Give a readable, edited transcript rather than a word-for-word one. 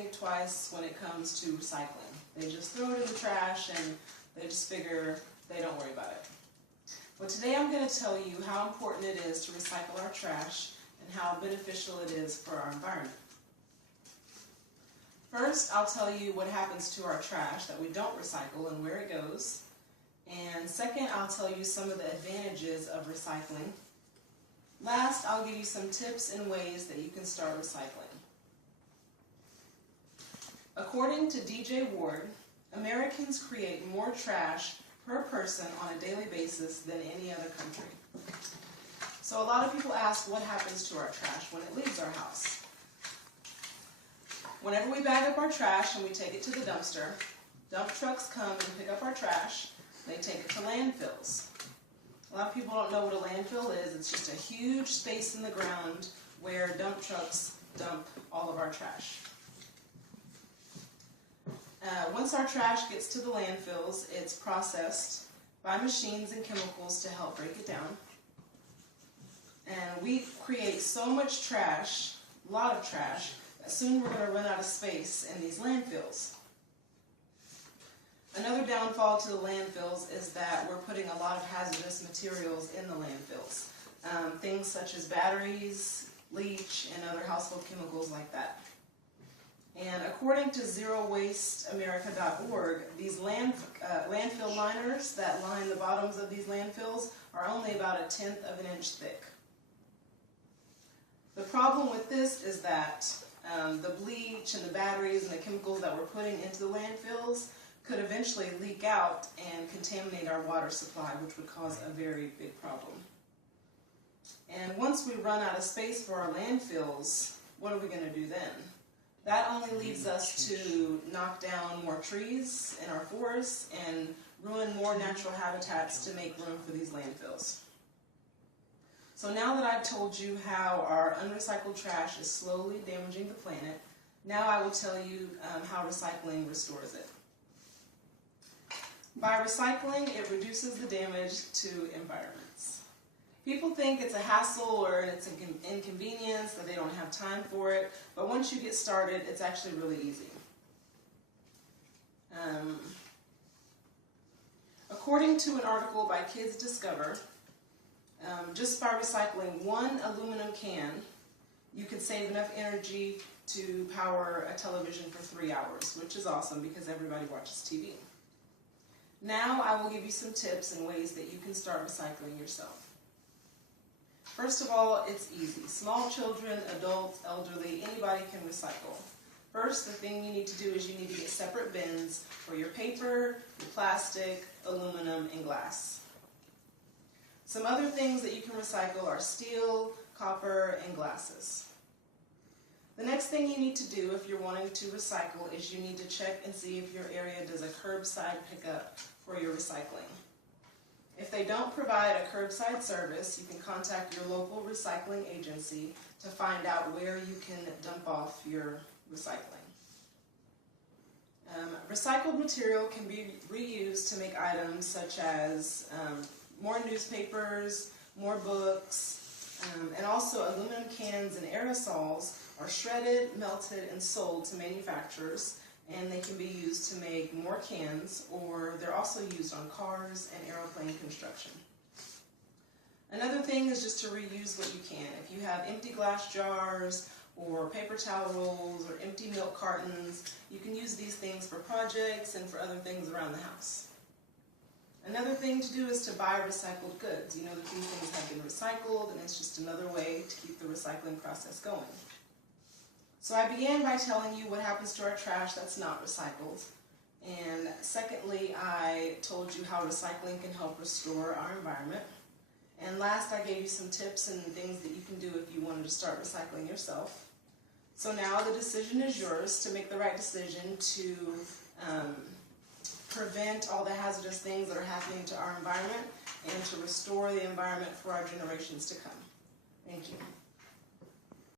think twice when it comes to recycling. They just throw it in the trash and they just figure they don't worry about it. But today I'm going to tell you how important it is to recycle our trash and how beneficial it is for our environment. First, I'll tell you what happens to our trash that we don't recycle and where it goes. And second, I'll tell you some of the advantages of recycling. Last, I'll give you some tips and ways that you can start recycling. According to DJ Ward, Americans create more trash per person on a daily basis than any other country. So a lot of people ask what happens to our trash when it leaves our house. Whenever we bag up our trash and we take it to the dumpster, dump trucks come and pick up our trash. They take it to landfills. A lot of people don't know what a landfill is. It's just a huge space in the ground where dump trucks dump all of our trash. Once our trash gets to the landfills, it's processed by machines and chemicals to help break it down. And we create so much trash, a lot of trash, that soon we're going to run out of space in these landfills. Another downfall to the landfills is that we're putting a lot of hazardous materials in the landfills. Things such as batteries, bleach, and other household chemicals like that. And according to ZeroWasteAmerica.org, these landfill liners that line the bottoms of these landfills are only about 1/10 of an inch thick. The problem with this is that the bleach and the batteries and the chemicals that we're putting into the landfills could eventually leak out and contaminate our water supply, which would cause a very big problem. And once we run out of space for our landfills, what are we going to do then? That only leaves us to knock down more trees in our forests and ruin more natural habitats to make room for these landfills. So now that I've told you how our unrecycled trash is slowly damaging the planet, now I will tell you how recycling restores it. By recycling, it reduces the damage to environments. People think it's a hassle or it's an inconvenience, that they don't have time for it, but once you get started, it's actually really easy. According to an article by Kids Discover, just by recycling one aluminum can, you could save enough energy to power a television for 3 hours, which is awesome because everybody watches TV. Now I will give you some tips and ways that you can start recycling yourself. First of all, it's easy. Small children, adults, elderly, anybody can recycle. First, the thing you need to do is you need to get separate bins for your paper, your plastic, aluminum, and glass. Some other things that you can recycle are steel, copper, and glasses. The next thing you need to do if you're wanting to recycle is you need to check and see if your area does a curbside pickup for your recycling. If they don't provide a curbside service, you can contact your local recycling agency to find out where you can dump off your recycling. Recycled material can be reused to make items such as more newspapers, more books, and also aluminum cans and aerosols are shredded, melted, and sold to manufacturers, and they can be used to make more cans, or they're also used on cars and aeroplane construction. Another thing is just to reuse what you can. If you have empty glass jars or paper towel rolls or empty milk cartons, you can use these things for projects and for other things around the house. Another thing to do is to buy recycled goods. You know that these things have been recycled, and it's just another way to keep the recycling process going. So I began by telling you what happens to our trash that's not recycled. And secondly, I told you how recycling can help restore our environment. And last, I gave you some tips and things that you can do if you wanted to start recycling yourself. So now the decision is yours to make the right decision to prevent all the hazardous things that are happening to our environment and to restore the environment for our generations to come. Thank you.